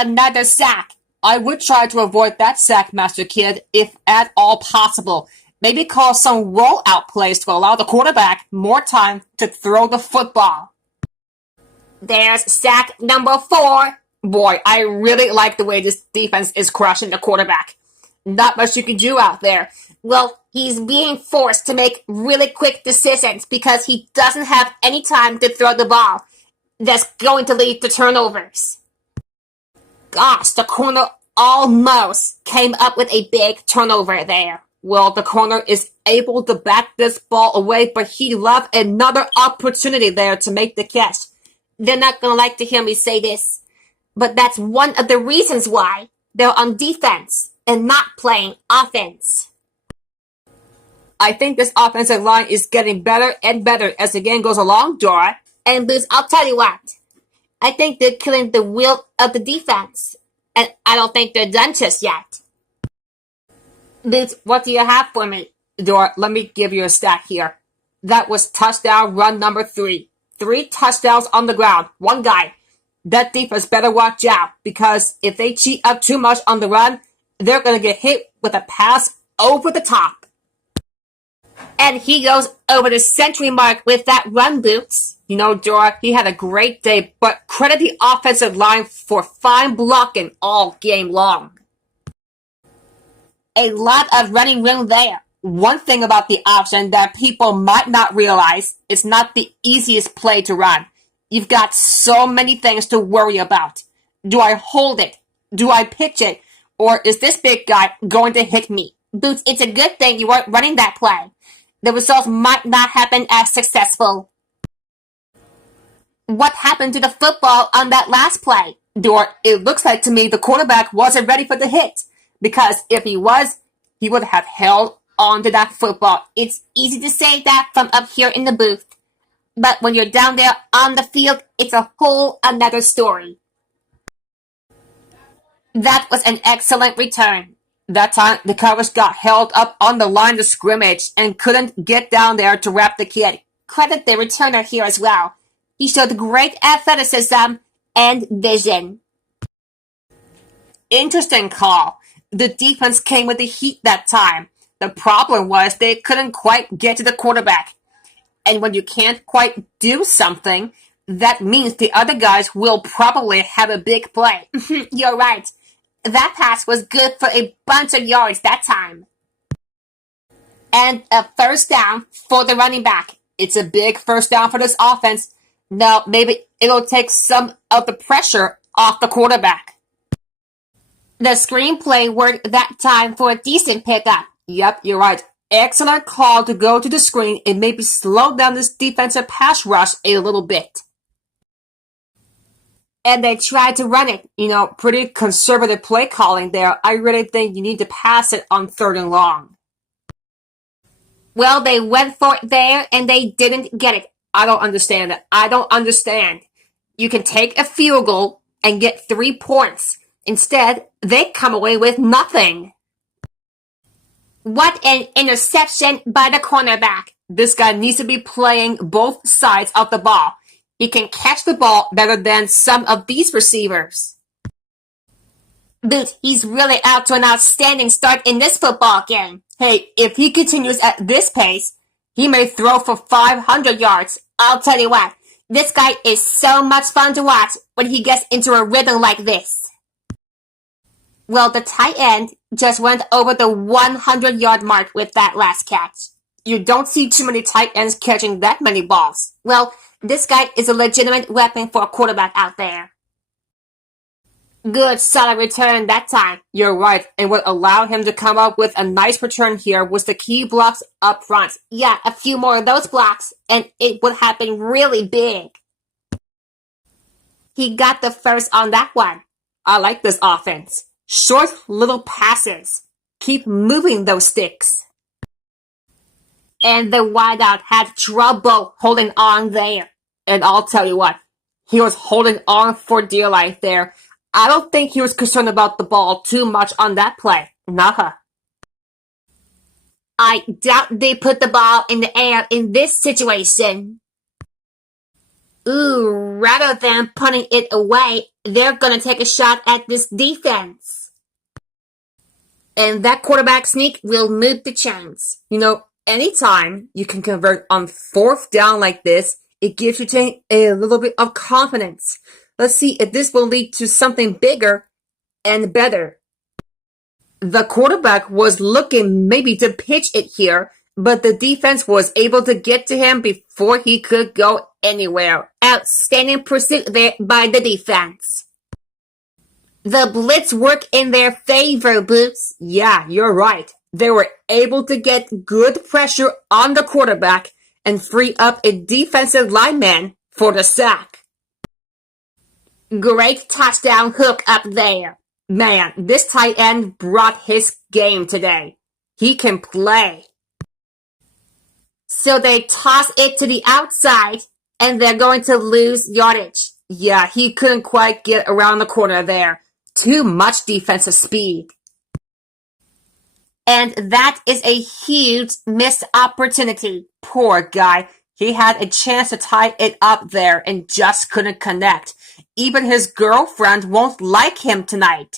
another sack. I would try to avoid that sack, Master Kid, if at all possible. Maybe call some rollout plays to allow the quarterback more time to throw the football. There's sack number 4. Boy, I really like the way this defense is crushing the quarterback. Not much you can do out there. Well, he's being forced to make really quick decisions because he doesn't have any time to throw the ball. That's going to lead to turnovers. Gosh, the corner almost came up with a big turnover there. Well, the corner is able to back this ball away, but he left another opportunity there to make the catch. They're not going to like to hear me say this, but that's one of the reasons why they're on defense and not playing offense. I think this offensive line is getting better and better as the game goes along, Dora. And Boots, I'll tell you what. I think they're killing the will of the defense. And I don't think they're done just yet. Boots, what do you have for me? Dora, let me give you a stat here. That was touchdown run number 3. 3 touchdowns on the ground. One guy. That defense better watch out, because if they cheat up too much on the run, they're going to get hit with a pass over the top. And he goes over the century mark with that run, Boots. You know, Dora, he had a great day, but credit the offensive line for fine blocking all game long. A lot of running room there. One thing about the option that people might not realize, it's not the easiest play to run. You've got so many things to worry about. Do I hold it? Do I pitch it? Or is this big guy going to hit me? Boots, it's a good thing you weren't running that play. The results might not have been as successful. What happened to the football on that last play? Dora, it looks like to me the quarterback wasn't ready for the hit. Because if he was, he would have held onto that football. It's easy to say that from up here in the booth. But when you're down there on the field, it's a whole another story. That was an excellent return. That time, the Cowboys got held up on the line of scrimmage and couldn't get down there to wrap the kid. Credit the returner here as well. He showed great athleticism and vision. Interesting call. The defense came with the heat that time. The problem was they couldn't quite get to the quarterback. And when you can't quite do something, that means the other guys will probably have a big play. You're right. That pass was good for a bunch of yards that time. And a first down for the running back. It's a big first down for this offense. Now, maybe it'll take some of the pressure off the quarterback. The screenplay worked that time for a decent pickup. Yep, you're right. Excellent call to go to the screen and maybe slow down this defensive pass rush a little bit. And they tried to run it. You know, pretty conservative play calling there. I really think you need to pass it on 3rd and long. Well, they went for it there and they didn't get it. I don't understand it. I don't understand. You can take a field goal and get 3 points. Instead, they come away with nothing. What an interception by the cornerback. This guy needs to be playing both sides of the ball. He can catch the ball better than some of these receivers. Boots, he's really out to an outstanding start in this football game. Hey, if he continues at this pace, he may throw for 500 yards. I'll tell you what, this guy is so much fun to watch when he gets into a rhythm like this. Well, the tight end just went over the 100-yard mark with that last catch. You don't see too many tight ends catching that many balls. Well, this guy is a legitimate weapon for a quarterback out there. Good, solid return that time. You're right, and what allowed him to come up with a nice return here was the key blocks up front. Yeah, a few more of those blocks, and it would have been really big. He got the first on that one. I like this offense. Short little passes. Keep moving those sticks. And the wideout had trouble holding on there. And I'll tell you what, he was holding on for dear life there. I don't think he was concerned about the ball too much on that play. Nah. I doubt they put the ball in the air in this situation. Ooh, rather than putting it away, they're gonna take a shot at this defense. And that quarterback sneak will move the chains. Anytime you can convert on fourth down like this, it gives you a little bit of confidence. Let's see if this will lead to something bigger and better. The quarterback was looking maybe to pitch it here, but the defense was able to get to him before he could go anywhere. Outstanding pursuit there by the defense. The blitz worked in their favor, Boots. Yeah, you're right. They were able to get good pressure on the quarterback and free up a defensive lineman for the sack. Great touchdown hook up there. Man, this tight end brought his game today. He can play. So they toss it to the outside, and they're going to lose yardage. Yeah, he couldn't quite get around the corner there. Too much defensive speed. And that is a huge missed opportunity. Poor guy. He had a chance to tie it up there and just couldn't connect. Even his girlfriend won't like him tonight.